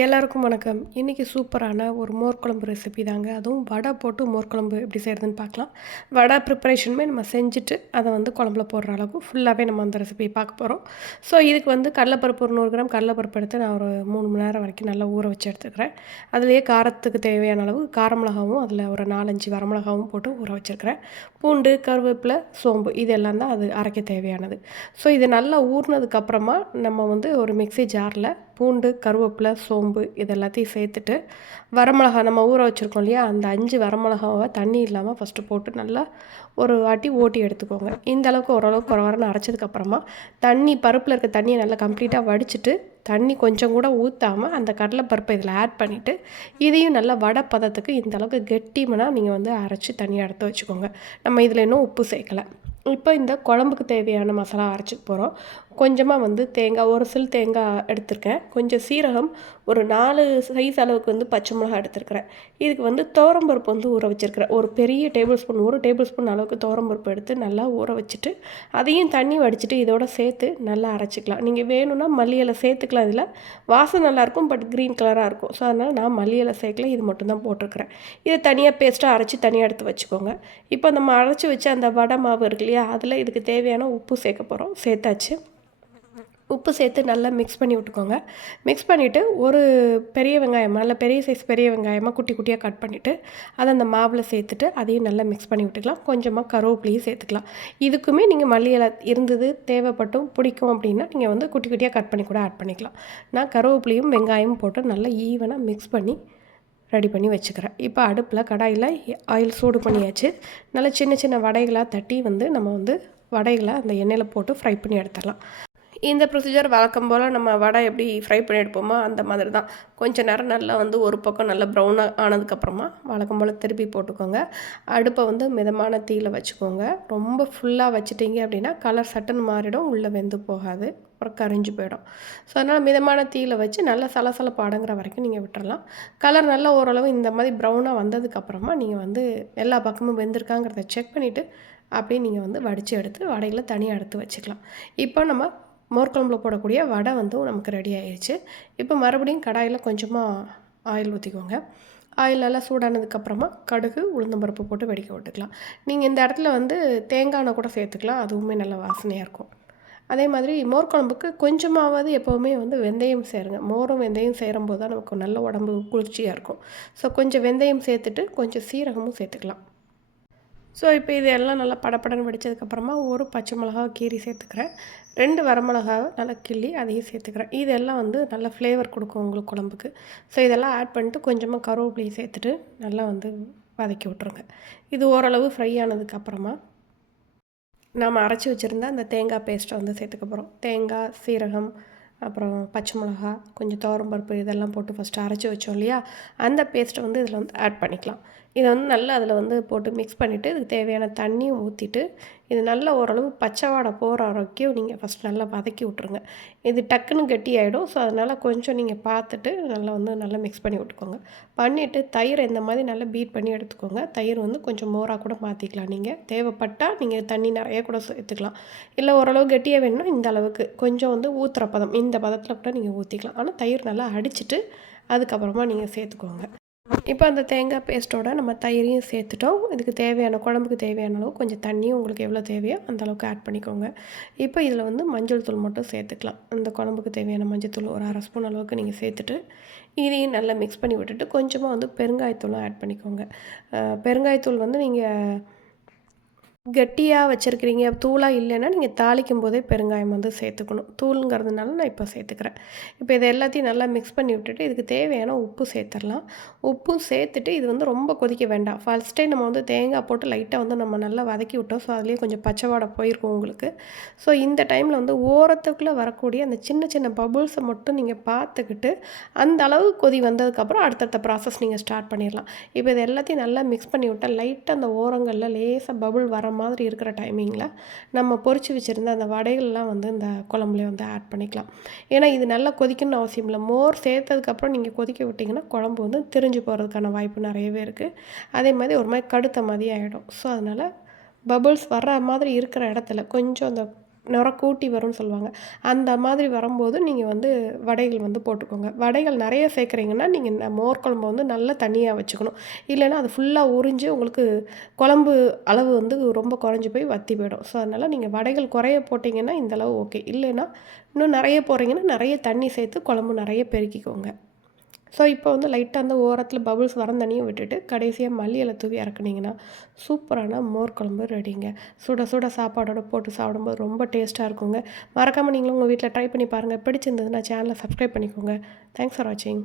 எல்லாருக்கும் வணக்கம். இன்றைக்கி சூப்பரான ஒரு மோர்க்குழம்பு ரெசிபி தாங்க. அதுவும் வடை போட்டு மோர்க்குழம்பு எப்படி செய்கிறதுன்னு பார்க்கலாம். வடை ப்ரிப்பரேஷனுமே நம்ம செஞ்சுட்டு அதை வந்து குழம்புல போடுற அளவுக்கு ஃபுல்லாகவே நம்ம அந்த ரெசிபி பார்க்க போகிறோம் ஸோ இதுக்கு வந்து கடலைப்பருப்பு ஒரு நூறு கிராம். கடலைப்பருப்பு எடுத்து நான் ஒரு மூணு மணி நேரம் வரைக்கும் நல்லா ஊற வச்சு எடுத்துக்கிறேன். அதுலேயே காரத்துக்கு தேவையான அளவு காரமிளகாவும் அதில் ஒரு நாலஞ்சு வரமிளகாவும் போட்டு ஊற வச்சுருக்கிறேன். பூண்டு கருவேப்பிலை சோம்பு இதெல்லாம் தான் அது அரைக்க தேவையானது. ஸோ இது நல்லா ஊறினதுக்கப்புறமா நம்ம வந்து ஒரு மிக்சி ஜாரில் பூண்டு கருவேப்பிலை சோம்பு இது எல்லாத்தையும் சேர்த்துட்டு வரமிளகா நம்ம ஊற வச்சுருக்கோம் இல்லையா? அந்த அஞ்சு வரமிளகாவை தண்ணி இல்லாமல் ஃபஸ்ட்டு போட்டு நல்லா ஒரு வாட்டி ஓட்டி எடுத்துக்கோங்க. இந்த அளவுக்கு ஓரளவுக்கு வரன்னு அரைச்சதுக்கப்புறமா தண்ணி பருப்பில் இருக்க தண்ணியை நல்லா கம்ப்ளீட்டாக வடிச்சிட்டு தண்ணி கொஞ்சம் கூட ஊற்றாமல் அந்த கடலைப்பருப்பை இதில் ஆட் பண்ணிவிட்டு இதையும் நல்லா வடை பதத்துக்கு இந்த அளவுக்கு கெட்டிமனாக நீங்கள் வந்து அரைச்சி தனியாக எடுத்து வச்சுக்கோங்க. நம்ம இதில் இன்னும் உப்பு சேர்க்கலை. இப்போ இந்த குழம்புக்கு தேவையான மசாலா அரைச்சிக்க போகிறோம் கொஞ்சமாக வந்து தேங்காய் ஒரு சில் தேங்காய் எடுத்திருக்கேன். கொஞ்சம் சீரகம் ஒரு நாலு சைஸ் அளவுக்கு வந்து பச்சை மிளகா எடுத்துருக்கிறேன். இதுக்கு வந்து தோரம்பருப்பு வந்து ஊற வச்சுருக்கிறேன். ஒரு பெரிய டேபிள் ஸ்பூன் ஒரு டேபிள் ஸ்பூன் அளவுக்கு தோரம்பருப்பு எடுத்து நல்லா ஊற வச்சுட்டு அதையும் தண்ணி வடிச்சிட்டு இதோட சேர்த்து நல்லா அரைச்சிக்கலாம். நீங்கள் வேணும்னா மல்லியலை சேர்த்துக்கலாம் இதில். வாசம் நல்லாயிருக்கும் பட் க்ரீன் கலராக இருக்கும். ஸோ அதனால் நான் மல்லியலை சேர்க்கல இது மட்டும்தான் போட்டிருக்கிறேன். இதை தனியாக பேஸ்ட்டாக அரைச்சி தனியாக எடுத்து வச்சுக்கோங்க. இப்போ நம்ம அரைச்சி வச்சு அந்த வடை மாவு இருக்கு இல்லையா அதில் இதுக்கு தேவையான உப்பு சேர்க்க போகிறோம் சேர்த்தாச்சு. உப்பு சேர்த்து நல்லா மிக்ஸ் பண்ணி விட்டுக்கோங்க. மிக்ஸ் பண்ணிவிட்டு ஒரு பெரிய வெங்காயம் நல்ல பெரிய சைஸ் பெரிய வெங்காயமாக குட்டி குட்டியாக கட் பண்ணிவிட்டு அதை அந்த மாவில் சேர்த்துட்டு அதையும் நல்லா மிக்ஸ் பண்ணி விட்டுக்கலாம். கொஞ்சமாக கருவேப்பிலையும் சேர்த்துக்கலாம். இதுக்குமே நீங்கள் மல்லி இலை இருந்தது தேவைப்பட்டும் பிடிக்கும் அப்படின்னா நீங்கள் வந்து குட்டி குட்டியாக கட் பண்ணி கூட ஆட் பண்ணிக்கலாம். நான் கருவேப்பிலையும் வெங்காயமும் போட்டு நல்லா ஈவனாக மிக்ஸ் பண்ணி ரெடி பண்ணி வச்சுக்கிறேன். இப்போ அடுப்பில் கடாயில் ஆயில் சூடு பண்ணியாச்சு. நல்லா சின்ன சின்ன வடைகளாக தட்டி வந்து நம்ம வந்து வடைகளை அந்த எண்ணெயில் போட்டு ஃப்ரை பண்ணி எடுத்துடலாம். இந்த ப்ரொசீஜர் வழக்கம் போல் நம்ம வடை எப்படி ஃப்ரை பண்ணி எடுப்போமோ அந்த மாதிரி தான் கொஞ்சம் நேரம் நல்லா வந்து ஒரு பக்கம் நல்லா ப்ரௌனாக ஆனதுக்கப்புறமா வழக்கம் போல் திருப்பி போட்டுக்கோங்க. அடுப்பை வந்து மிதமான தீயில் வச்சுக்கோங்க. ரொம்ப ஃபுல்லாக வச்சுட்டிங்க அப்படின்னா கலர் சட்டுன்னு மாறிடும் உள்ளே வெந்து போகாது. அப்புறம் கரிஞ்சு போயிடும். ஸோ அதனால் மிதமான தீயில் வச்சு நல்லா சலசலப்பு அடங்குற வரைக்கும் நீங்கள் விட்டுறலாம். கலர் நல்லா ஓரளவு இந்த மாதிரி ப்ரௌனாக வந்ததுக்கப்புறமா நீங்கள் வந்து எல்லா பக்கமும் வெந்திருக்காங்கிறத செக் பண்ணிவிட்டு அப்படியே நீங்கள் வந்து வடித்து எடுத்து வடையில் தனியாக எடுத்து வச்சுக்கலாம். இப்போ நம்ம மோர் குழம்புல போடக்கூடிய வடை வந்து நமக்கு ரெடி ஆயிடுச்சு இப்போ மறுபடியும் கடாயில் கொஞ்சமாக ஆயில் ஊற்றிக்கோங்க ஆயில் நல்லா சூடானதுக்கப்புறமா கடுகு உளுந்தம்பருப்பு போட்டு வெடிக்க விட்டுக்கலாம். நீங்கள் இந்த இடத்துல வந்து தேங்காய் கூட சேர்த்துக்கலாம். அதுவுமே நல்ல வாசனையாக இருக்கும். அதே மாதிரி மோர் குழம்புக்கு கொஞ்சமாவது எப்போவுமே வந்து வெந்தயம் சேருங்க. மோரும் வெந்தயம் சேரும்போது தான் நமக்கு நல்ல உடம்பு குளிர்ச்சியாக இருக்கும். ஸோ கொஞ்சம் வெந்தயம் சேர்த்துட்டு கொஞ்சம் சீரகமும் சேர்த்துக்கலாம். ஸோ இப்போ இது எல்லாம் நல்லா படப்படன்னு வெடித்ததுக்கப்புறமா ஒரு பச்சை மிளகா கீரி சேர்த்துக்கிறேன். ரெண்டு வரமிளகாவை நல்லா கிள்ளி அதையும் சேர்த்துக்கிறேன். இதெல்லாம் வந்து நல்லா ஃப்ளேவர் கொடுக்கும் உங்களுக்கு குழம்புக்கு ஸோ இதெல்லாம் ஆட் பண்ணிட்டு கொஞ்சமாக கருவேப்பிலையை சேர்த்துட்டு நல்லா வந்து வதக்கி விட்ருங்க இது ஓரளவு ஃப்ரை ஆனதுக்கப்புறமா நாம் அரைச்சி வச்சுருந்த அந்த தேங்காய் பேஸ்ட்டை வந்து சேர்த்துக்க போகிறோம் தேங்காய் சீரகம் அப்புறம் பச்சை மிளகா கொஞ்சம் பருப்பு இதெல்லாம் போட்டு ஃபஸ்ட்டு அரைச்சி வச்சோம் இல்லையா? அந்த பேஸ்ட்டை வந்து இதில் வந்து ஆட் பண்ணிக்கலாம். இதை வந்து நல்லா அதில் வந்து போட்டு மிக்ஸ் பண்ணிவிட்டு இதுக்கு தேவையான தண்ணியும் ஊற்றிட்டு இது நல்ல ஓரளவு பச்சை வாடை போகிற வரைக்கும் நீங்கள் ஃபஸ்ட் நல்லா வதக்கி விட்ருங்க இது டக்குன்னு கெட்டி ஆகிடும் ஸோ அதனால் கொஞ்சம் நீங்கள் பார்த்துட்டு நல்லா வந்து நல்லா மிக்ஸ் பண்ணி விட்டுக்கோங்க. பண்ணிவிட்டு தயிர் இந்த மாதிரி நல்லா பீட் பண்ணி எடுத்துக்கோங்க. தயிர் வந்து கொஞ்சம் மோராக கூட மாற்றிக்கலாம் நீங்கள் தேவைப்பட்டால் நீங்கள் தண்ணி நிறைய கூட சேர்த்துக்கலாம். இல்லை ஓரளவு கெட்டியாக வேணும்னா இந்த அளவுக்கு. கொஞ்சம் வந்து ஊற்றுற பதம். இந்த பதத்தில் கூட நீங்கள் ஊற்றிக்கலாம் ஆனால் தயிர் நல்லா அடிச்சுட்டு அதுக்கப்புறமா நீங்கள் சேர்த்துக்கோங்க. இப்போ அந்த தேங்காய் பேஸ்ட்டோட நம்ம தயிரையும் சேர்த்துட்டோம். இதுக்கு தேவையான குழம்புக்கு தேவையான அளவு கொஞ்சம் தண்ணியும் உங்களுக்கு எவ்வளோ தேவையோ அந்த அளவுக்கு ஆட் பண்ணிக்கோங்க. இப்போ இதில் வந்து மஞ்சள் தூள் மட்டும் சேர்த்துக்கலாம். அந்த குழம்புக்கு தேவையான மஞ்சள் தூள் ஒரு அரை ஸ்பூன் அளவுக்கு நீங்கள் சேர்த்துட்டு இதையும் நல்லா மிக்ஸ் பண்ணி விட்டுட்டு கொஞ்சமாக வந்து பெருங்காயத்தூளும் ஆட் பண்ணிக்கோங்க. பெருங்காயத்தூள் வந்து நீங்கள் கட்டியாக வச்சுருக்கிறீங்க தூளாக இல்லைன்னா நீங்கள் தாளிக்கும் போதே பெருங்காயம் வந்து சேர்த்துக்கணும். தூளுங்கிறதுனால நான் இப்போ சேர்த்துக்கிறேன். இப்போ இதை எல்லாத்தையும் நல்லா மிக்ஸ் பண்ணி விட்டுட்டு இதுக்கு தேவையான உப்பு சேர்த்துடலாம். உப்பும் சேர்த்துட்டு இது வந்து ரொம்ப கொதிக்க வேண்டாம். ஃபஸ்ட்டே நம்ம வந்து தேங்காய் போட்டு லைட்டாக வந்து நம்ம நல்லா வதக்கி விட்டோம். ஸோ அதுலேயே கொஞ்சம் பச்சைவாடை போயிருக்கும் உங்களுக்கு. ஸோ இந்த டைமில் வந்து ஓரத்துக்குள்ளே வரக்கூடிய அந்த சின்ன சின்ன பபுள்ஸை மட்டும் நீங்கள் பார்த்துக்கிட்டு அந்த அளவு கொதி வந்ததுக்கப்புறம் அடுத்தடுத்த ப்ராசஸ் நீங்கள் ஸ்டார்ட் பண்ணிடலாம். இப்போ இது எல்லாத்தையும் நல்லா மிக்ஸ் பண்ணி விட்டால் லைட்டாக அந்த ஓரங்களில் லேசாக பபுள் வர மாதிரி இருக்கிற டைமிங்கில் நம்ம பொறிச்சு வச்சுருந்த அந்த வடைகள்லாம் வந்து இந்த குழம்புல வந்து ஆட் பண்ணிக்கலாம். ஏன்னா இது நல்லா கொதிக்கணும்னு அவசியம் இல்லை. மோர் சேர்த்ததுக்கப்புறம் நீங்கள் கொதிக்க விட்டிங்கன்னா குழம்பு வந்து திரிஞ்சு போகிறதுக்கான வாய்ப்பு நிறையவே இருக்குது அதே மாதிரி ஒரு மாதிரி கடுத்த மாதிரி ஆகிடும் ஸோ அதனால் பபுள்ஸ் வர்ற மாதிரி இருக்கிற இடத்துல கொஞ்சம் அந்த நுர கூட்டி வரும்னு சொல்லுவாங்க. அந்த மாதிரி வரும்போது நீங்கள் வந்து வடைகள் வந்து போட்டுக்கோங்க. வடைகள் நிறைய சேர்க்குறீங்கன்னா நீங்கள் இந்த மோர் குழம்பு வந்து நல்லா தனியாக வச்சுக்கணும். இல்லைன்னா அது ஃபுல்லாக உறிஞ்சு உங்களுக்கு குழம்பு அளவு வந்து ரொம்ப குறைஞ்சி போய் வத்தி போயிடும். ஸோ அதனால் நீங்கள் வடைகள் குறைய போட்டிங்கன்னா இந்த அளவு ஓகே இல்லைன்னா இன்னும் நிறைய போடுறீங்கன்னா நிறைய தண்ணி சேர்த்து குழம்பு நிறைய பெருக்கிக்கோங்க. ஸோ இப்போ வந்து லைட்டாக அந்த ஓரத்தில் பபுள்ஸ் வர தண்ணியும் விட்டுட்டு கடைசியாக மல்லியில் தூவி இறக்குனீங்கன்னா சூப்பரான மோர் குழம்பு ரெடிங்க சுட சுட சாப்பாடோட போட்டு சாப்பிடும்போது ரொம்ப டேஸ்ட்டாக இருக்குங்க. மறக்காமல் நீங்களும் உங்கள் வீட்டில் ட்ரை பண்ணி பாருங்கள் பிடிச்சிருந்ததுன்னா சேனலை சப்ஸ்கிரைப் பண்ணிக்கோங்க. தேங்க்ஸ் ஃபார் வாட்சிங்